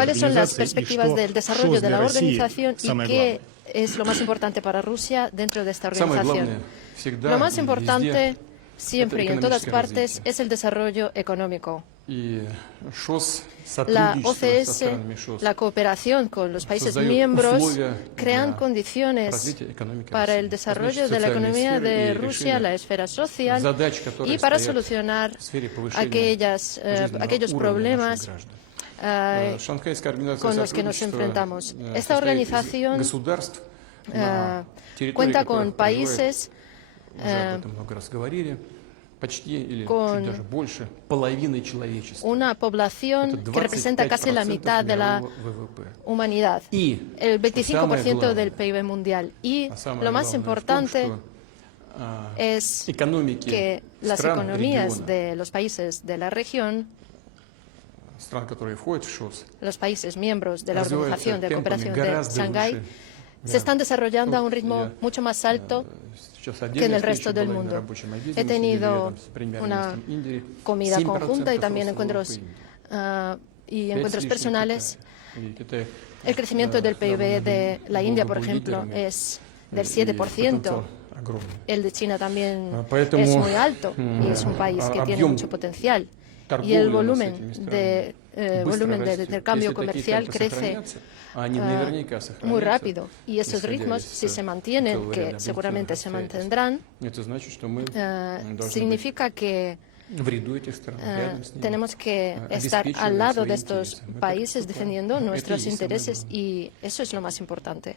cuáles son las организации и perspectivas что del desarrollo ШОС de для la России organización y самое qué главное. es lo más importante para Rusia dentro de esta Самое organización. главное всегда Lo más и importante везде siempre y en todas экономическое partes развитие. es el desarrollo económico. И ШОС, La сотрудничество со OCS, странами ШОС la cooperación con los países создает miembros, условия crean для condiciones развития экономики para el России. desarrollo Космические de la социальные economía сферы de и Rusia, решения la esfera social, задач, которые y para стоят solucionar в сфере повышения aquellos жизненного уровня problemas наших граждан. Шанхайская организация con los que nos сотрудничества enfrentamos. Esta состоит из organización государств, на территории cuenta которых con países уже об этом много раз говорили, почти или con чуть даже больше половины человечества. una población que representa casi la mitad de la humanidad, el 25% del PIB mundial. Y lo más importante es que las economías de los países de la región, los países miembros de la Organización de Cooperación de Shanghái, se están desarrollando a un ritmo mucho más alto que en el resto del mundo. He tenido una comida conjunta y también encuentros personales. El crecimiento del PIB de la India, por ejemplo, es del 7%. El de China también es muy alto y es un país que tiene mucho potencial. Y el volumen del intercambio comercial crece muy rápido. Y esos ritmos, si se mantienen, que seguramente se mantendrán, significa que tenemos que estar al lado de estos países defendiendo nuestros intereses, y eso es lo más importante.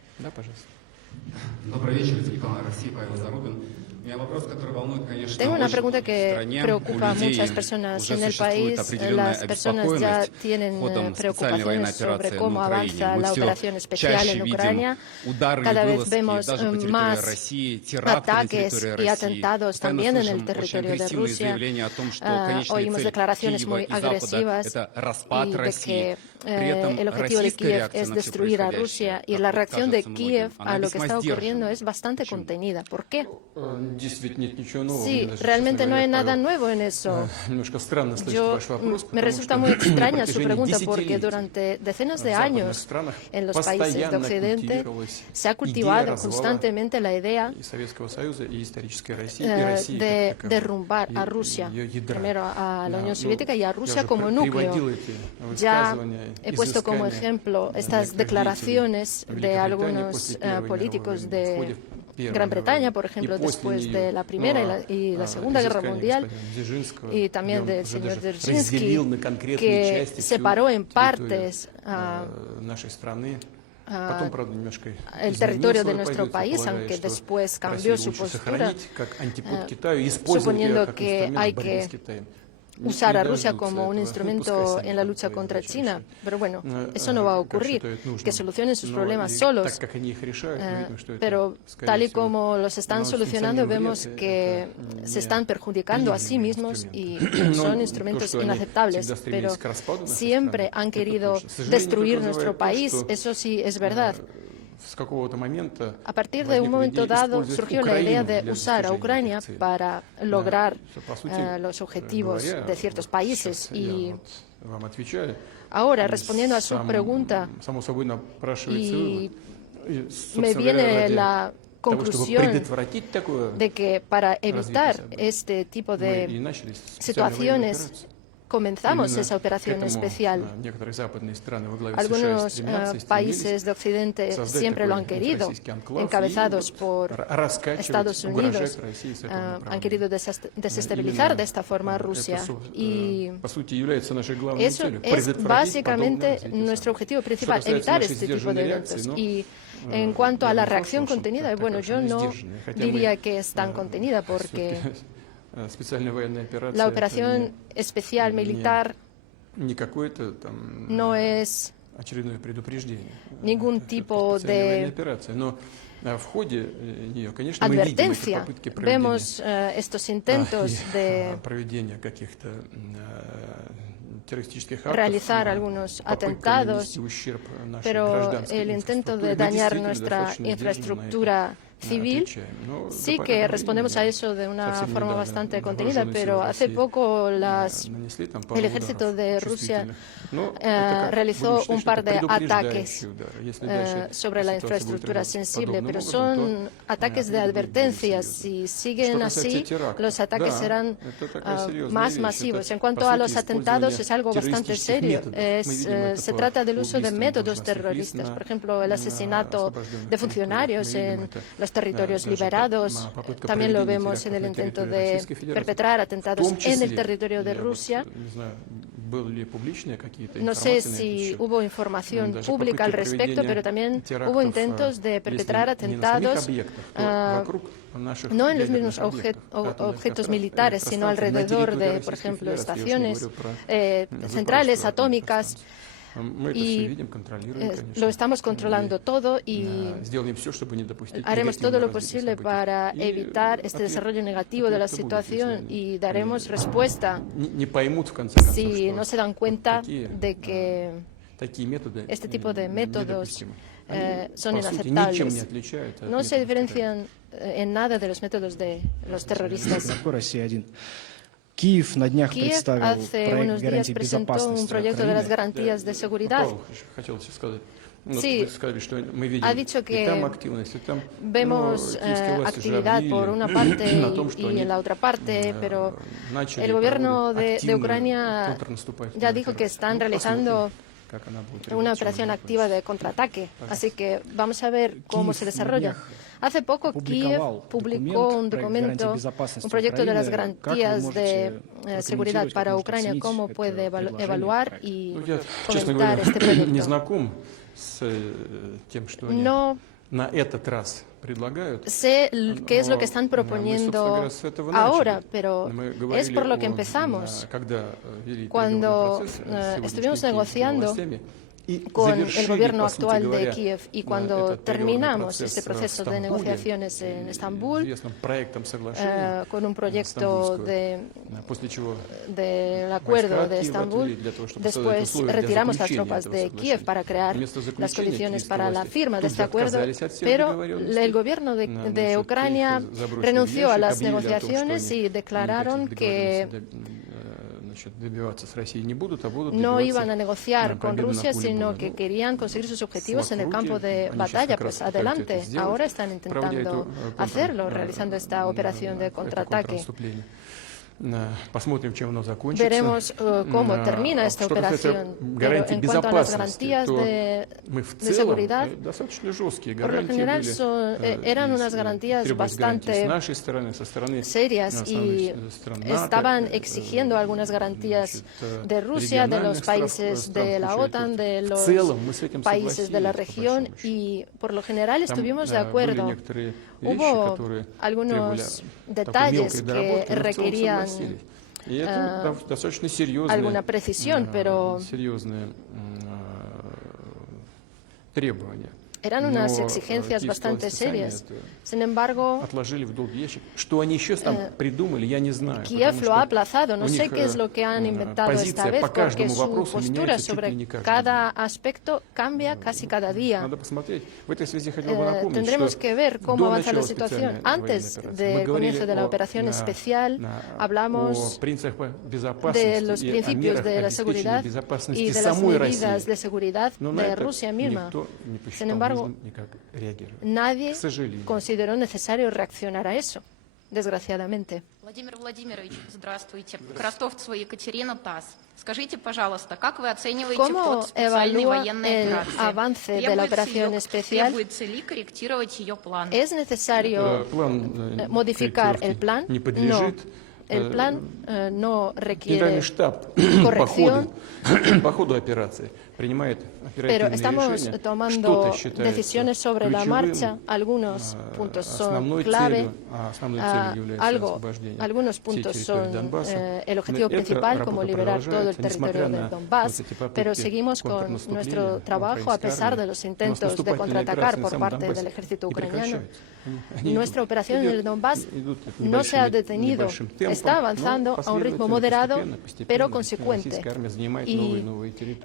Tengo una pregunta que preocupa a muchas personas en el país. Las personas ya tienen preocupaciones sobre cómo avanza la operación especial en Ucrania. Cada vez vemos más ataques y atentados también en el territorio de Rusia. Oímos declaraciones muy agresivas y de que el objetivo de Kiev es destruir a Rusia, y la reacción de Kiev a lo que está ocurriendo es bastante contenida. ¿Por qué? Sí, realmente no hay nada nuevo en eso. Me resulta muy extraña su pregunta, porque durante decenas de años en los países de Occidente se ha cultivado constantemente la idea de derrumbar a Rusia, primero a la Unión Soviética y a Rusia como núcleo. Ya he puesto como ejemplo estas declaraciones de algunos políticos de Gran Bretaña, por ejemplo, después de la Primera y la Segunda Guerra Mundial, y también del señor Dzerzhinsky, que separó en partes el territorio de nuestro país, aunque después cambió su postura, suponiendo que hay que usar a Rusia como un instrumento en la lucha contra China. Pero bueno, eso no va a ocurrir, que solucionen sus problemas solos. Pero tal y como los están solucionando, vemos que se están perjudicando a sí mismos y son instrumentos inaceptables. Pero siempre han querido destruir nuestro país, eso sí es verdad. A partir de un momento dado surgió la idea de usar a Ucrania para lograr los objetivos de ciertos países. Y ahora, respondiendo a su pregunta, y me viene la conclusión de que para evitar este tipo de situaciones comenzamos esa operación especial. Algunos países de Occidente siempre lo han querido, encabezados por Estados Unidos. Han querido desestabilizar de esta forma a Rusia. Y eso es básicamente nuestro objetivo principal, evitar este tipo de eventos. Y en cuanto a la reacción contenida, bueno, yo no diría que es tan contenida, porque la operación especial militar no es ningún tipo de advertencia. Vemos estos intentos de realizar algunos atentados, pero el intento de dañar nuestra infraestructura civil, sí que respondemos a eso de una forma bastante contenida, pero hace poco el ejército de Rusia realizó un par de ataques sobre la infraestructura sensible, pero son ataques de advertencia. Si siguen así, los ataques serán más masivos. En cuanto a los atentados, es algo bastante serio. Se trata del uso de métodos terroristas, por ejemplo, el asesinato de funcionarios en los territorios liberados. También lo vemos en el intento de perpetrar atentados en el territorio de Rusia. No sé si hubo información pública al respecto, pero también hubo intentos de perpetrar atentados no en los mismos objetos militares, sino alrededor de, por ejemplo, estaciones, centrales atómicas. Y lo estamos controlando todo y haremos todo lo posible para evitar este desarrollo negativo de la situación y daremos respuesta si no se dan cuenta de que este tipo de métodos son inaceptables. No se diferencian en nada de los métodos de los terroristas. Kiev hace unos días presentó un proyecto de las garantías de seguridad. Sí, ha dicho que vemos actividad por una parte y en la otra parte, pero el gobierno de Ucrania ya dijo que están realizando una operación activa de contraataque, así que vamos a ver cómo se desarrolla. Hace poco Kiev publicó un documento, un proyecto de las garantías de seguridad para Ucrania, cómo puede evaluar y comentar este proyecto. No sé qué es lo que están proponiendo ahora, pero es por lo que empezamos. Cuando estuvimos negociando con el gobierno actual de Kiev y cuando terminamos este proceso de negociaciones en Estambul con un proyecto del acuerdo de Estambul, después retiramos las tropas de Kiev para crear las condiciones para la firma de este acuerdo, pero el gobierno de Ucrania renunció a las negociaciones y declararon que no iban a negociar con Rusia, sino que querían conseguir sus objetivos en el campo de batalla. Pues adelante, ahora están intentando hacerlo, realizando esta operación de contraataque. Veremos cómo termina esta operación, pero en cuanto a las garantías de seguridad, por lo general eran unas garantías bastante serias y estaban exigiendo algunas garantías de Rusia, de los países de la OTAN, de los países de la región y por lo general estuvimos de acuerdo. Hubo algunos detalles que requerían alguna precisión, pero eran unas exigencias bastante serias. Sin embargo, Kiev lo ha aplazado. No sé qué es lo que han inventado esta vez, porque su postura sobre cada aspecto cambia casi cada día. Tendremos que ver cómo avanza la situación. Antes del comienzo de la operación especial, hablamos de los principios de la seguridad y de las medidas de seguridad de Rusia misma. Sin embargo, nadie consideró necesario reaccionar a eso, desgraciadamente. Владимир Владимирович, здравствуйте. Крастовцева Екатерина, ТАСС. Скажите, пожалуйста, как вы оцениваете ход специальной военной операции? Требуется ли корректировать ее план? ¿Es necesario modificar el plan? No. El plan no requiere corrección, pero estamos tomando decisiones sobre la marcha. Algunos puntos son clave, algunos puntos son el objetivo principal, como liberar todo el territorio del Donbass, pero seguimos con nuestro trabajo a pesar de los intentos de contraatacar por parte del ejército ucraniano. Nuestra operación en el Donbass no se ha detenido, está avanzando a un ritmo moderado, pero consecuente. Y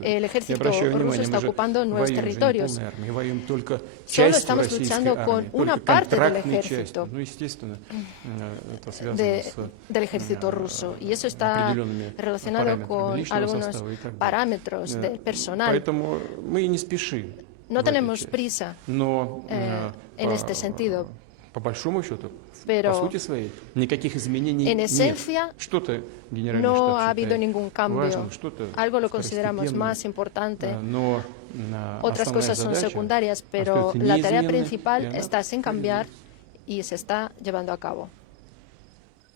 el ejército ruso está ocupando nuevos territorios. Solo estamos luchando con una parte del ejército, del ejército ruso, y eso está relacionado con algunos parámetros del personal. No tenemos prisa en este sentido, pero en esencia no ha habido ningún cambio. Algo lo consideramos más importante, otras cosas son secundarias, pero la tarea principal está sin cambiar y se está llevando a cabo.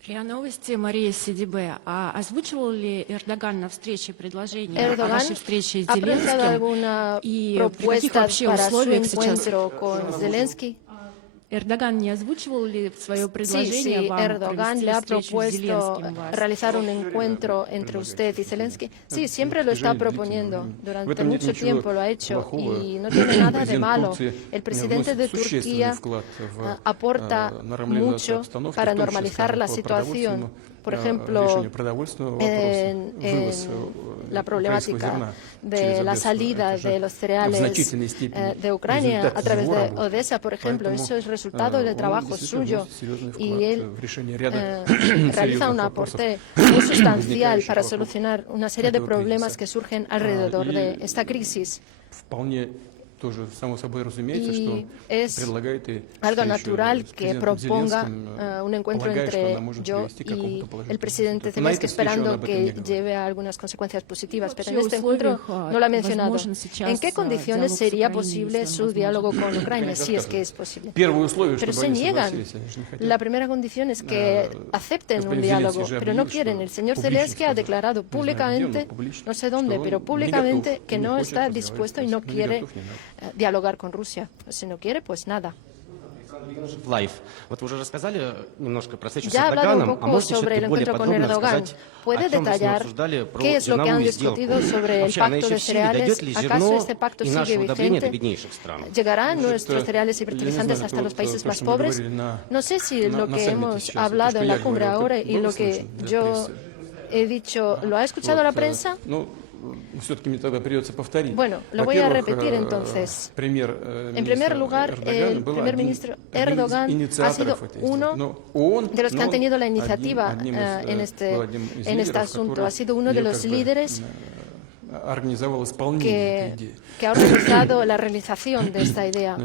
РИА Новости, Мария Сидибе. Озвучивал ли Эрдоган на встрече предложение о Эрдоган вашей встрече с ha planteado Зеленским? alguna И при каких propuesta вообще para su условиях сейчас encuentro con Zelensky. Эрдоган не озвучивал ли свое предложение Sí, вам Erdogan провести le ha встречу с propuesto Зеленским вас? realizar un encuentro entre usted y Zelensky. Sí, siempre lo está proponiendo. Durante mucho tiempo lo ha hecho y no tiene nada de malo. El presidente de Turquía aporta mucho para normalizar la situación. Por ejemplo, en la problemática de la salida de los cereales de Ucrania a través de Odessa, por ejemplo, eso es resultado del trabajo suyo y él realiza un aporte muy sustancial para solucionar una serie de problemas que surgen alrededor de esta crisis. Y es algo natural que proponga un encuentro entre yo y el presidente Zelensky, esperando que lleve a algunas consecuencias positivas. Pero en este encuentro no lo ha mencionado. ¿En qué condiciones sería posible su diálogo con Ucrania, si es que es posible? Pero se niegan. La primera condición es que acepten un diálogo, pero no quieren. El señor Zelensky ha declarado públicamente, no sé dónde, pero públicamente que no está dispuesto y no quiere dialogar con Rusia. Si no quiere, pues nada. Ya ha hablado un poco sobre el encuentro con Erdogan. ¿Puede detallar qué es lo que han discutido sobre el pacto de cereales? ¿Acaso este pacto sigue vigente? ¿Llegarán nuestros cereales y fertilizantes hasta los países más pobres? No sé si lo que hemos hablado en la cumbre ahora y lo que yo he dicho, ¿lo ha escuchado la prensa? Bueno, lo voy a repetir entonces. En primer lugar, el primer ministro Erdogan ha sido uno de los que han tenido la iniciativa en este asunto. Ha sido uno de los líderes que ha organizado la realización de esta idea.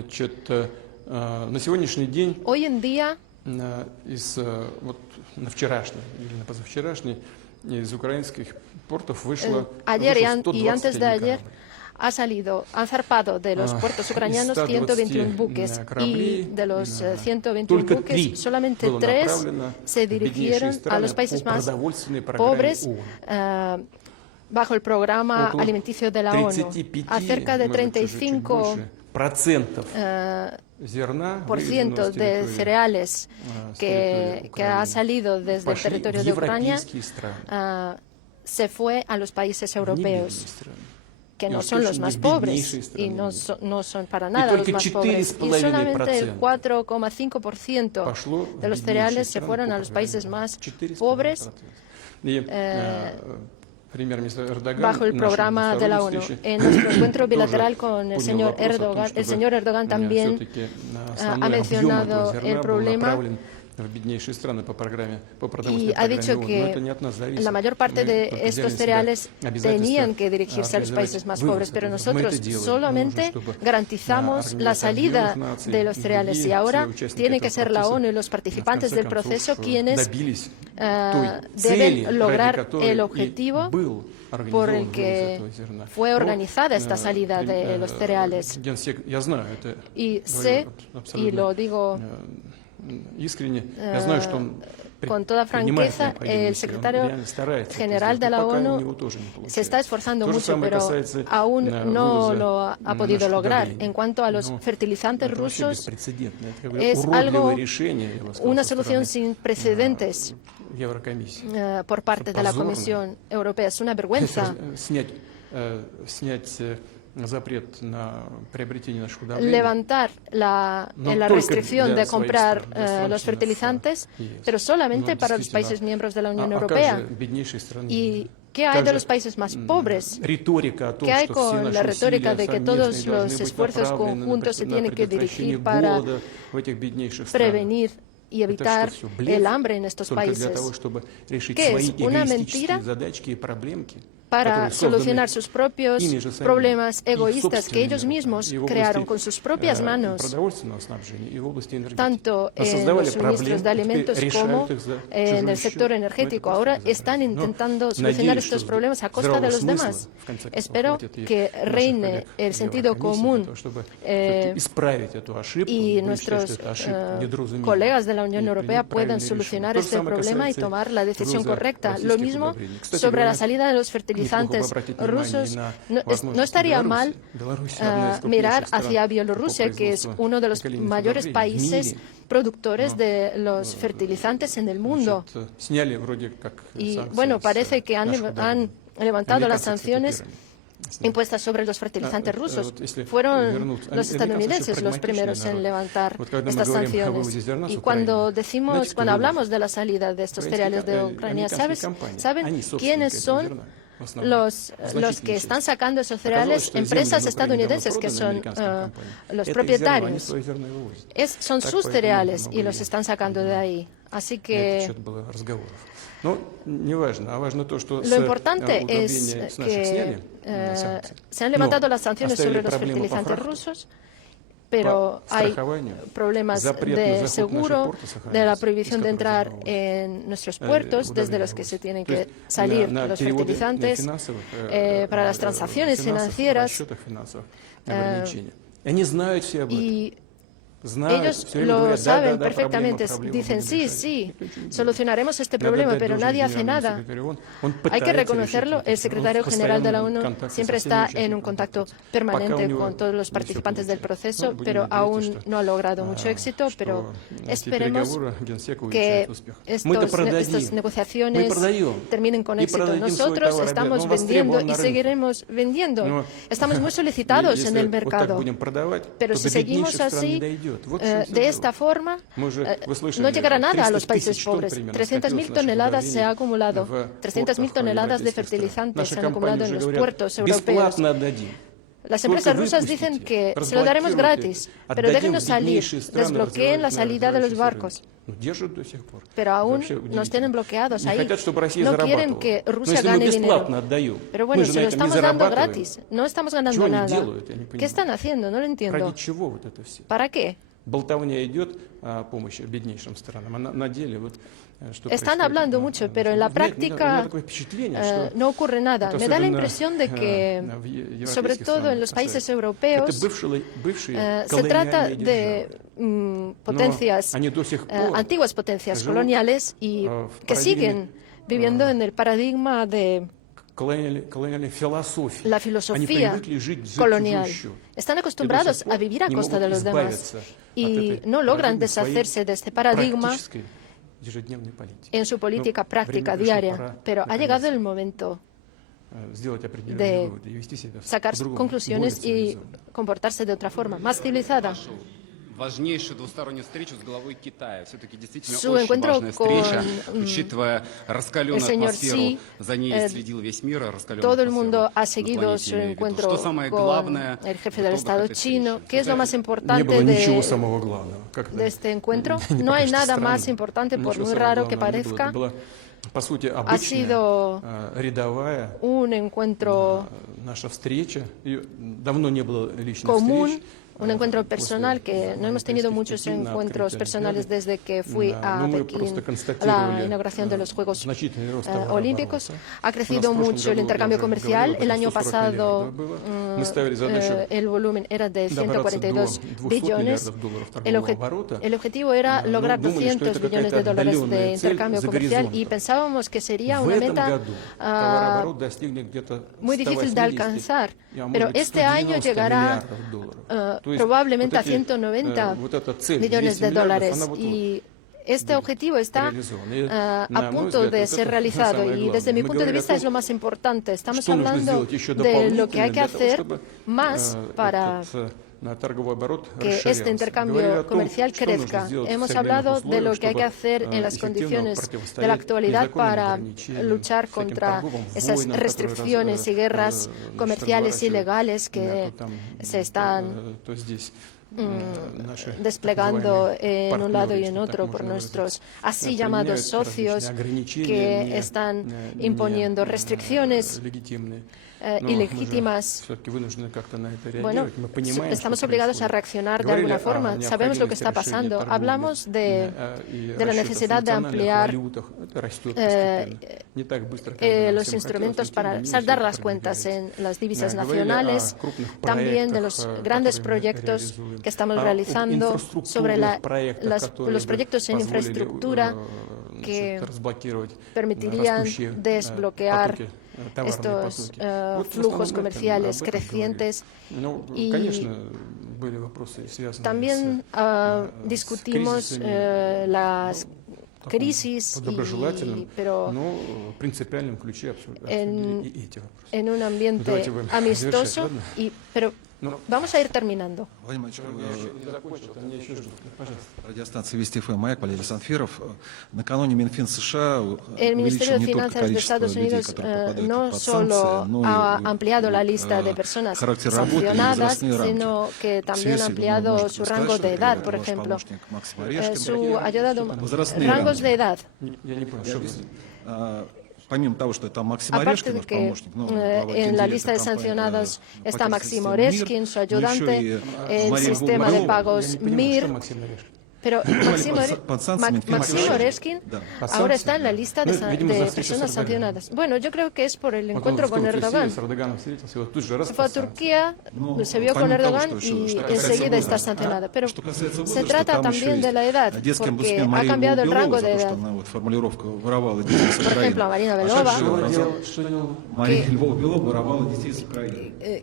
Hoy en día, ayer y antes de ayer han zarpado de los puertos ucranianos 121 buques y de los 121 buques solamente 3 se dirigieron a los países más pobres bajo el programa alimenticio de la ONU. Acerca de 35% de cereales que ha salido desde el territorio de Ucrania se fue a los países europeos, que no son los más pobres y no son para nada los más pobres. Y solamente el 4,5% de los cereales se fueron a los países más pobres bajo el programa de la ONU. En nuestro encuentro bilateral con el señor Erdogan también ha mencionado el problema y ha dicho que la mayor parte de estos cereales tenían que dirigirse a los países más pobres, pero nosotros solamente garantizamos la salida de los cereales y ahora tiene que ser la ONU y los participantes del proceso quienes deben lograr el objetivo por el que fue organizada esta salida de los cereales. Y sé, y lo digo con toda franqueza, el secretario general de la ONU se está esforzando mucho, pero aún no lo ha podido lograr. En cuanto a los fertilizantes rusos, es una solución sin precedentes por parte de la Comisión Europea. Es una vergüenza levantar la restricción de comprar los fertilizantes, pero solamente para los países miembros de la Unión Europea. ¿Y qué hay de los países más pobres? ¿Qué hay con la retórica de que todos los esfuerzos conjuntos se tienen que dirigir para prevenir y evitar el hambre en estos países? ¿Qué es? ¿Una mentira para solucionar sus propios problemas egoístas que ellos mismos crearon con sus propias manos, tanto en los suministros de alimentos como en el sector energético? Ahora están intentando solucionar estos problemas a costa de los demás. Espero que reine el sentido común y nuestros colegas de la Unión Europea puedan solucionar este problema y tomar la decisión correcta. Lo mismo sobre la salida de los fertilizantes rusos. No estaría mal mirar hacia Bielorrusia, que es uno de los mayores países productores de los fertilizantes en el mundo. Y bueno, parece que han levantado las sanciones impuestas sobre los fertilizantes rusos. Fueron los estadounidenses los primeros en levantar estas sanciones. Y cuando hablamos de la salida de estos cereales de Ucrania, ¿saben quiénes son los que están sacando esos cereales? Empresas estadounidenses que son los propietarios. Son sus cereales y los están sacando de ahí. Así que lo importante es que se han levantado las sanciones sobre los fertilizantes rusos, pero hay problemas de seguro, de la prohibición de entrar en nuestros puertos, desde los que se tienen que salir los fertilizantes, para las transacciones financieras. Y ellos lo saben perfectamente. Dicen, sí, solucionaremos este problema, pero nadie hace nada. Hay que reconocerlo. El secretario general de la ONU siempre está en un contacto permanente con todos los participantes del proceso, pero aún no ha logrado mucho éxito. Pero esperemos que estas negociaciones terminen con éxito. Nosotros estamos vendiendo y seguiremos vendiendo. Estamos muy solicitados en el mercado, pero si seguimos así, de esta forma, no llegará nada a los países pobres. 300.000 toneladas se han acumulado, 300.000 toneladas de fertilizantes se han acumulado en los puertos europeos. Las empresas rusas dicen que se lo daremos gratis, pero déjenos salir, desbloqueen la salida de los barcos. Pero aún nos tienen bloqueados ahí. No quieren que Rusia gane dinero. Pero bueno, se lo estamos dando gratis. No estamos ganando nada. ¿Qué están haciendo? No lo entiendo. ¿Para qué? Están hablando mucho, pero en la práctica no ocurre nada. Me da la impresión de que, sobre todo en los países europeos, se trata de potencias, antiguas potencias coloniales y que siguen viviendo en el paradigma de la filosofía colonial. Están acostumbrados a vivir a costa de los demás y no logran deshacerse de este paradigma en su política práctica diaria. Pero ha llegado el momento de sacar conclusiones y comportarse de otra forma, más civilizada. Su encuentro con el señor Xi, todo el mundo ha seguido su encuentro con el jefe del Estado chino. ¿Qué es lo más importante de este encuentro? No hay nada más importante, por muy raro que parezca. Ha sido un encuentro común, un encuentro personal, que no hemos tenido muchos encuentros personales desde que fui a Pekín a la inauguración de los Juegos Olímpicos. Ha crecido mucho el intercambio comercial. El año pasado el volumen era de 142 billones. El objetivo era lograr 200 billones de dólares de intercambio comercial y pensábamos que sería una meta muy difícil de alcanzar. Pero este año llegará probablemente a 190 millones de dólares. Y este objetivo está a punto de ser realizado y desde mi punto de vista es lo más importante. Estamos hablando de lo que hay que hacer más para que este intercambio comercial crezca. Hemos hablado de lo que hay que hacer en las condiciones de la actualidad para luchar contra esas restricciones y guerras comerciales ilegales que se están desplegando en un lado y en otro por nuestros así llamados socios que están imponiendo restricciones ilegítimas. Bueno, estamos obligados a reaccionar de alguna forma. Sabemos lo que está pasando. Hablamos de la necesidad de ampliar los instrumentos para saldar las cuentas en las divisas nacionales, también de los grandes proyectos que estamos realizando sobre los proyectos en infraestructura que permitirían desbloquear estos flujos comerciales crecientes y también discutimos las crisis, pero en un ambiente amistoso, pero vamos a ir terminando. Радиостанция Вести ФМ, Маяк, Валерий Санфиров. Накануне Минфин США El Ministerio de Finanzas de Estados Unidos no solo ha ampliado la lista de personas sancionadas, sino que también ha ampliado su rango de edad, por ejemplo. Su ayudado, rangos de edad. Aparte de que en la lista de sancionados está Maxim Oreshkin, su ayudante, el sistema de pagos MIR. Pero Maxim Oreshkin ahora está en la lista de personas sancionadas. Bueno, yo creo que es por el encuentro con Erdogan. Se fue a Turquía, se vio con Erdogan y enseguida está sancionada. Pero se trata también de la edad, porque ha cambiado el rango de edad. Por ejemplo, a Marina Belova,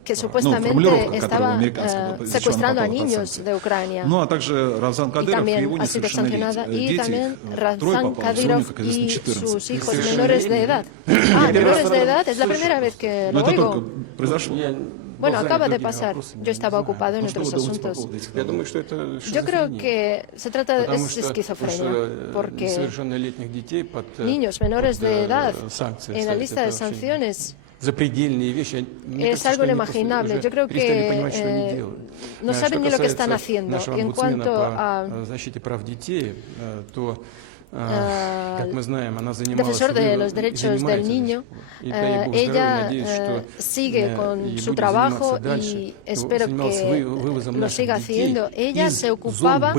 que supuestamente estaba secuestrando a niños de Ucrania. También ha sido sancionada, y también Ramzan Kadyrov y sus hijos menores de edad. Menores de edad, es la primera vez que lo oigo. Bueno, acaba de pasar. Yo estaba ocupado en otros asuntos. Yo creo que se trata de esquizofrenia, porque niños menores de edad en la lista de sanciones es algo inimaginable. Yo creo que no saben ni lo que están haciendo. Y en cuanto a defensor de los derechos del niño, ella sigue con su trabajo y espero que lo siga haciendo. Ella se ocupaba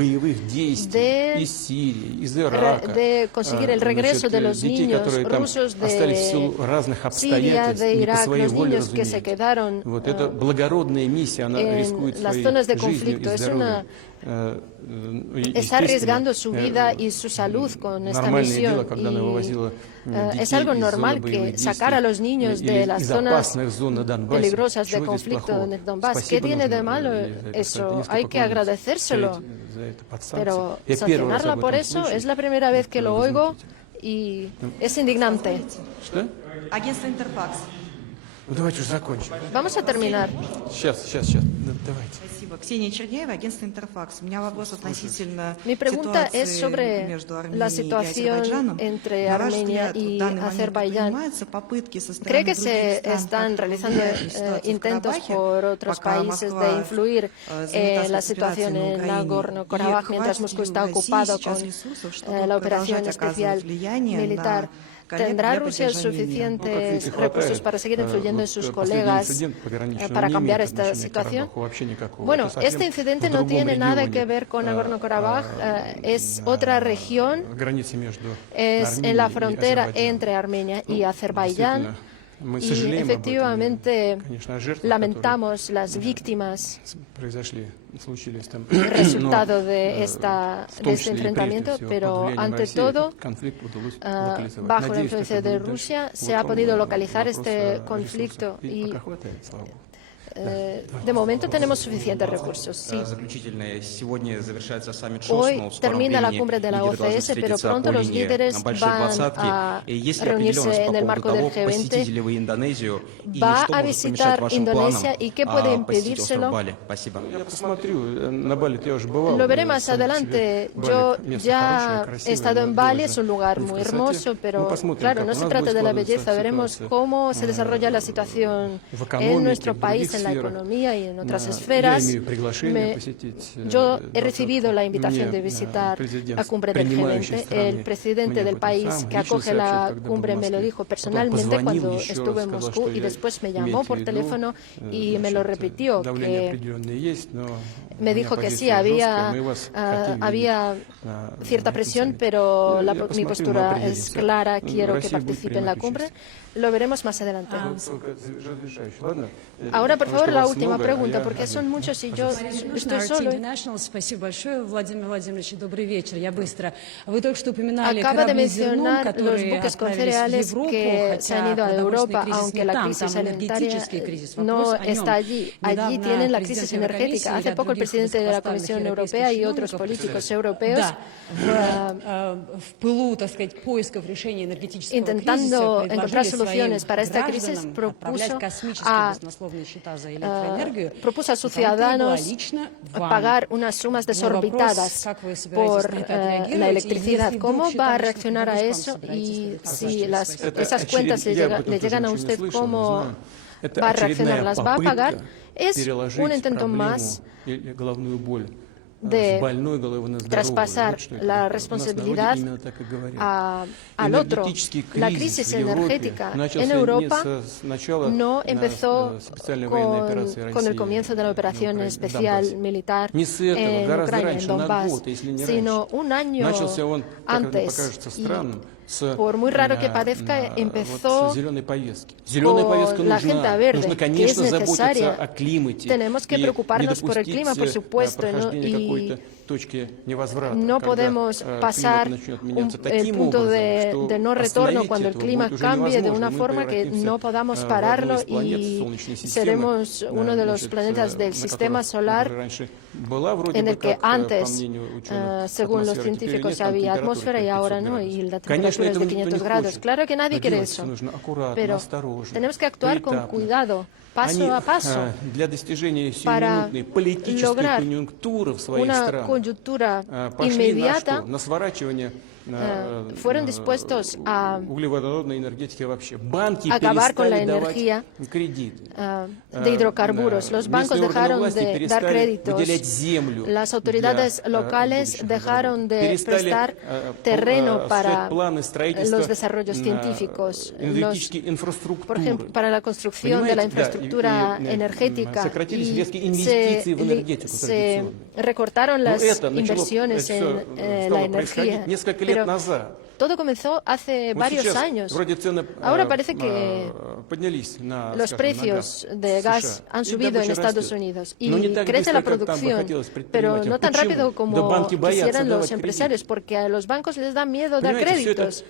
de conseguir el regreso de los niños rusos de Siria, de Irak, los niños que se quedaron en las zonas de conflicto. Está arriesgando su vida y su salud con esta misión. Y es algo normal que sacar a los niños de las zonas peligrosas de conflicto en el Donbass. ¿Qué tiene de malo eso? Hay que agradecérselo. Pero sancionarla por eso es la primera vez que lo oigo y es indignante. Vamos a terminar. Mi pregunta es sobre la situación entre Armenia y Azerbaiyán. ¿Cree que se están realizando intentos por otros países de influir en la situación en Nagorno-Karabaj mientras Moscú está ocupado con la operación especial militar? ¿Tendrá Rusia suficientes recursos para seguir influyendo en sus colegas para cambiar esta situación? Bueno, este incidente no tiene nada que ver con Nagorno-Karabaj, es otra región, es en la frontera entre Armenia y Azerbaiyán. Y efectivamente lamentamos las víctimas resultado de este enfrentamiento, pero ante todo, bajo la influencia de Rusia, se ha podido localizar este conflicto y de momento tenemos suficientes recursos. Sí. Hoy termina la cumbre de la OCS, pero pronto los líderes van a reunirse en el marco del G20. ¿Va a visitar Indonesia y qué puede impedírselo? Lo veré más adelante. Yo ya he estado en Bali, es un lugar muy hermoso, pero claro, no se trata de la belleza. Veremos cómo se desarrolla la situación en nuestro país, en la economía y en otras esferas. Yo he recibido la invitación de visitar la cumbre del G20. El presidente del país que acoge la cumbre me lo dijo personalmente cuando estuve en Moscú y después me llamó por teléfono y me lo repitió, que me dijo que sí, había cierta presión, pero mi postura es clara, quiero que participe en la cumbre. Lo veremos más adelante. Ahora, por favor, la última pregunta, porque son muchos y yo estoy solo. Acaba de mencionar los buques con cereales que se han ido a Europa, aunque la crisis alimentaria no está allí. Allí tienen la crisis energética. Hace poco el presidente de la Comisión Europea y otros políticos europeos, intentando encontrar soluciones para esta crisis, propuso a sus ciudadanos pagar unas sumas desorbitadas por la electricidad. ¿Cómo va a reaccionar a eso? Y si esas cuentas le llegan a usted, ¿cómo va a reaccionar? ¿Las va a pagar? Es un intento más de traspasar la responsabilidad al otro. La crisis energética en Europa no empezó con el comienzo de la operación especial militar en Ucrania, en Donbass, sino un año antes. Por muy raro que parezca, empezó con la agenda verde, que es necesaria. Tenemos que preocuparnos por el clima, por supuesto, y no podemos pasar el punto de no retorno cuando el clima cambie de una forma que no podamos pararlo y seremos uno de los planetas del sistema solar en el que antes, según los científicos, había atmósfera y ahora no, y la temperatura es de 500 grados. Claro que nadie quiere eso, pero tenemos que actuar con cuidado, paso a paso, para lograr una coyuntura inmediata. Fueron dispuestos a acabar con la energía de hidrocarburos. Los bancos dejaron de dar créditos. Las autoridades locales dejaron de prestar terreno para los desarrollos científicos, por ejemplo, para la construcción de la infraestructura energética. Y se recortaron las inversiones en la energía. Pero todo comenzó hace varios años. Ahora parece que los precios de gas han subido en Estados Unidos y crece la producción, pero no tan rápido como quisieran los empresarios, porque a los bancos les da miedo dar créditos.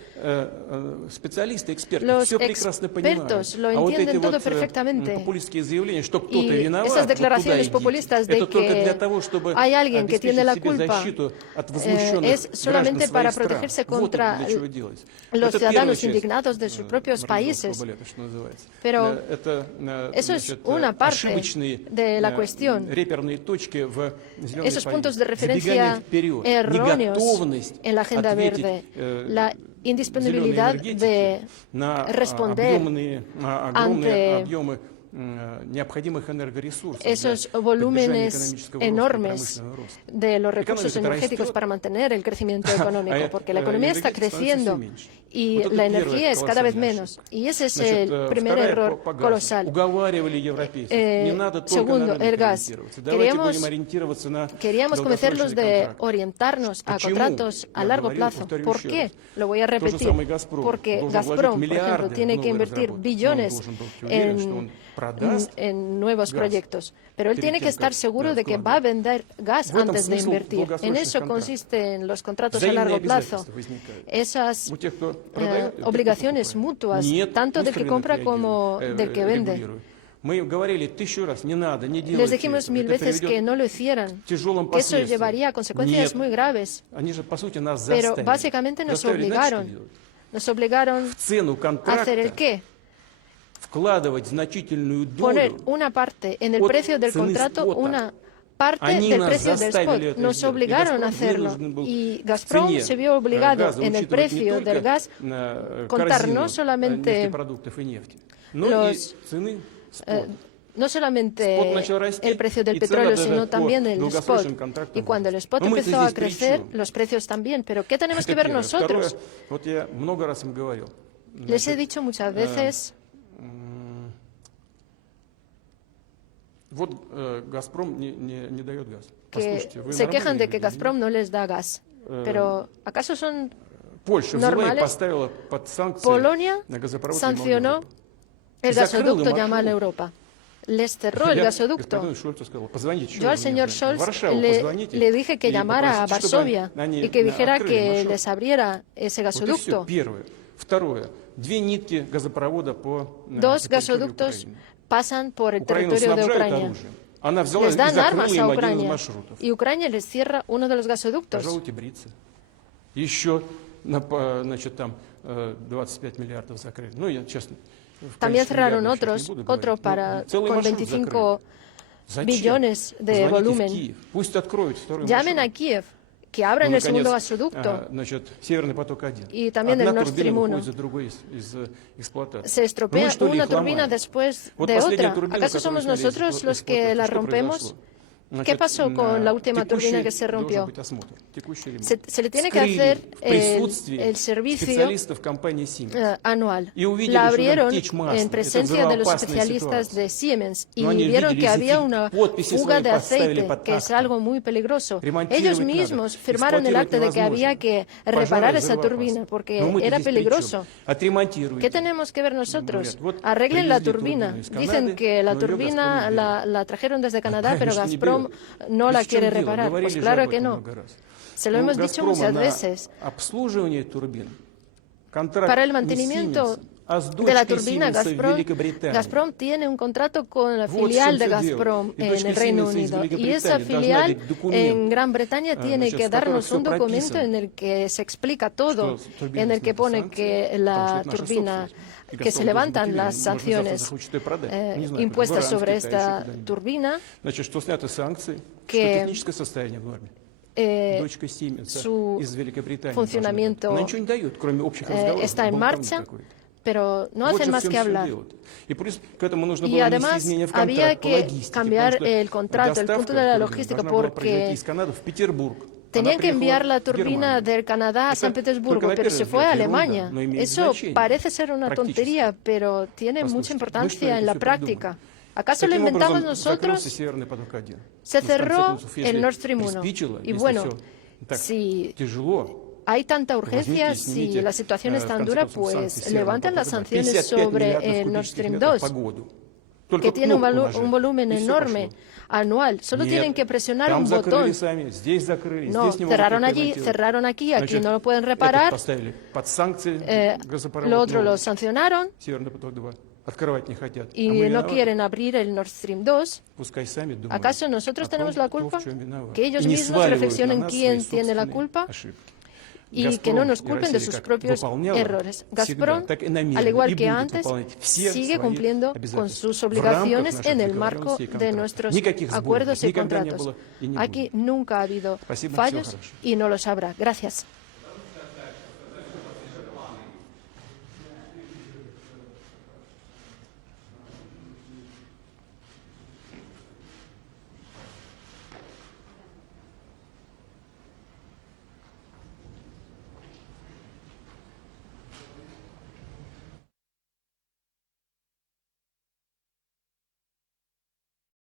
Los expertos lo entienden todo perfectamente. Y esas declaraciones populistas de que hay alguien que tiene la culpa es solamente para protegerse contra los ciudadanos indignados de sus propios países. Pero eso es una parte de la cuestión. Esos puntos de referencia erróneos en la agenda verde, la indisponibilidad de responder ante esos volúmenes enormes de los recursos energéticos para mantener el crecimiento económico, porque la economía está creciendo y la energía es cada vez menos. Y ese es el primer error colosal. Segundo, el gas. Queríamos convencerlos de orientarnos a contratos a largo plazo. ¿Por qué? Lo voy a repetir. Porque Gazprom, por ejemplo, tiene que invertir billones en nuevos proyectos, pero él tiene que estar seguro de que va a vender gas antes de invertir. En eso consisten los contratos a largo plazo, esas obligaciones mutuas, tanto del que compra como del que vende. Les dijimos 1000 veces que no lo hicieran, que eso llevaría a consecuencias muy graves. Pero básicamente nos obligaron a hacer ¿el qué? Poner una parte en el precio del contrato, una parte del precio del spot. Nos obligaron a hacerlo y Gazprom se vio obligado en el precio del gas contar no solamente el precio del petróleo, sino también el spot. Y cuando el spot empezó a crecer, los precios también. Pero ¿qué tenemos que ver nosotros? Les he dicho muchas veces que se quejan de que Gazprom no les da gas. Pero ¿acaso son normales? Polonia sancionó el gasoducto Yamal Europa. Les cerró el gasoducto. Yo al señor Scholz le dije que llamara a Varsovia y que dijera que les abriera ese gasoducto. 2 gasoductos pasan por el territorio de Ucrania. Les dan armas a Ucrania y Ucrania les cierra uno de los gasoductos. También cerraron otro con 25 billones de volumen. Llamen a Kiev, que abran el segundo gasoducto y también el Nord Stream 1. Se estropea una turbina después de otra. ¿Acaso somos nosotros los que la rompemos? ¿Qué pasó con la última turbina que se rompió? Se le tiene que hacer el servicio anual. La abrieron en presencia de los especialistas de Siemens y vieron que había una fuga de aceite, que es algo muy peligroso. Ellos mismos firmaron el acta de que había que reparar esa turbina porque era peligroso. ¿Qué tenemos que ver nosotros? Arreglen la turbina. Dicen que la turbina la trajeron desde Canadá, pero Gazprom no la quiere reparar. Pues claro que no. Se lo hemos dicho muchas veces. Para el mantenimiento de la turbina, Gazprom tiene un contrato con la filial de Gazprom en el Reino Unido. Y esa filial en Gran Bretaña tiene que darnos un documento en el que se explica todo, en el que pone que la turbina, que se levantan las sanciones impuestas sobre esta turbina, que su funcionamiento está en marcha, pero no hacen más que hablar. Y además había que cambiar el contrato, el punto de la logística, porque tenían que enviar la turbina del Canadá a San Petersburgo, pero se fue a Alemania. Eso parece ser una tontería, pero tiene mucha importancia en la práctica. ¿Acaso lo inventamos nosotros? Se cerró el Nord Stream 1. Y bueno, si hay tanta urgencia, si la situación es tan dura, pues levanten las sanciones sobre el Nord Stream 2, que tiene un volumen enorme anual. Solo tienen que presionar un botón. No, cerraron allí, cerraron aquí no lo pueden reparar. Lo otro lo sancionaron y no quieren abrir el Nord Stream 2. ¿Acaso nosotros tenemos la culpa? Que ellos mismos reflexionen quién tiene la culpa y que no nos culpen de sus propios errores. Gazprom, al igual que antes, sigue cumpliendo con sus obligaciones en el marco de nuestros acuerdos y contratos. Aquí nunca ha habido fallos y no los habrá. Gracias.